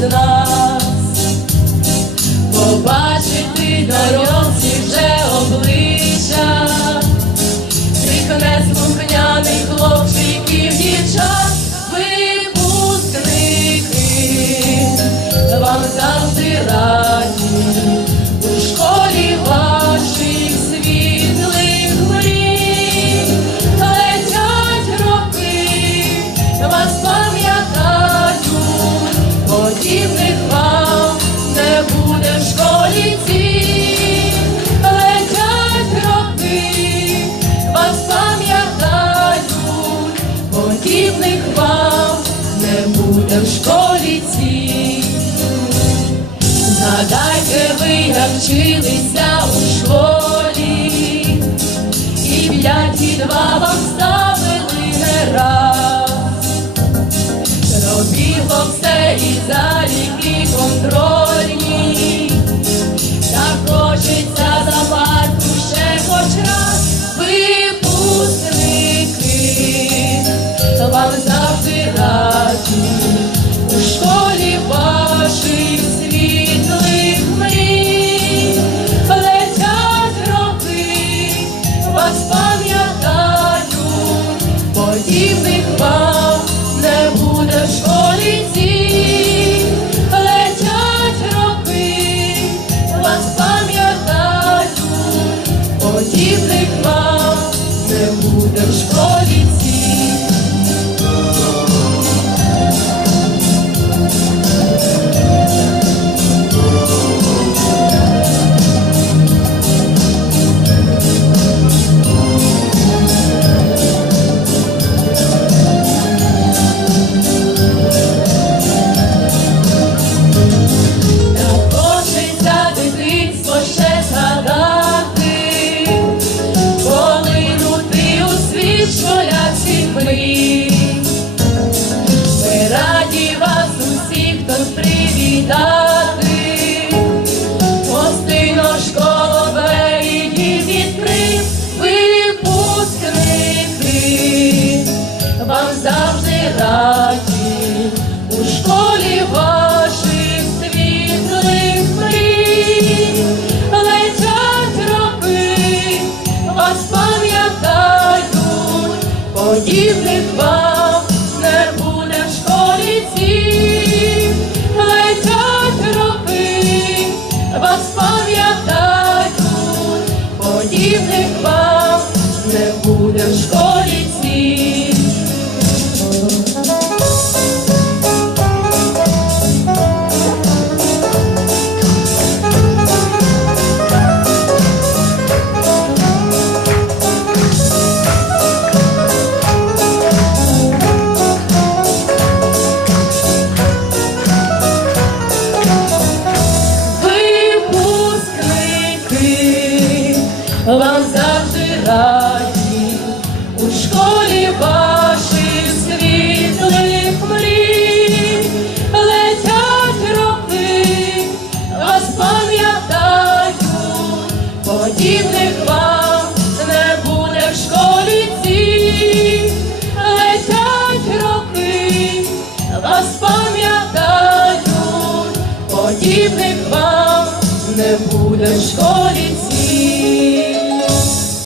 that I рівних вам не буде в школі летять роки, вас пам'ятають, подібних вам не буде в школі ці. Згадайте, ви навчилися у школі і п'ять і два вокзали. Пробігло за і заліки подібних привітати, гостино двері відкрив, випускники, вам завжди раді. У школі ваших світлих мрій. Летять вас пам'ятають, подібних вам Вам завжди раді. У школі ваших світлих мрій. Летять роки, вас пам'ятають, подібних вам не буде в школі цій. Летять роки, вас пам'ятають, подібних вам не буде в школі.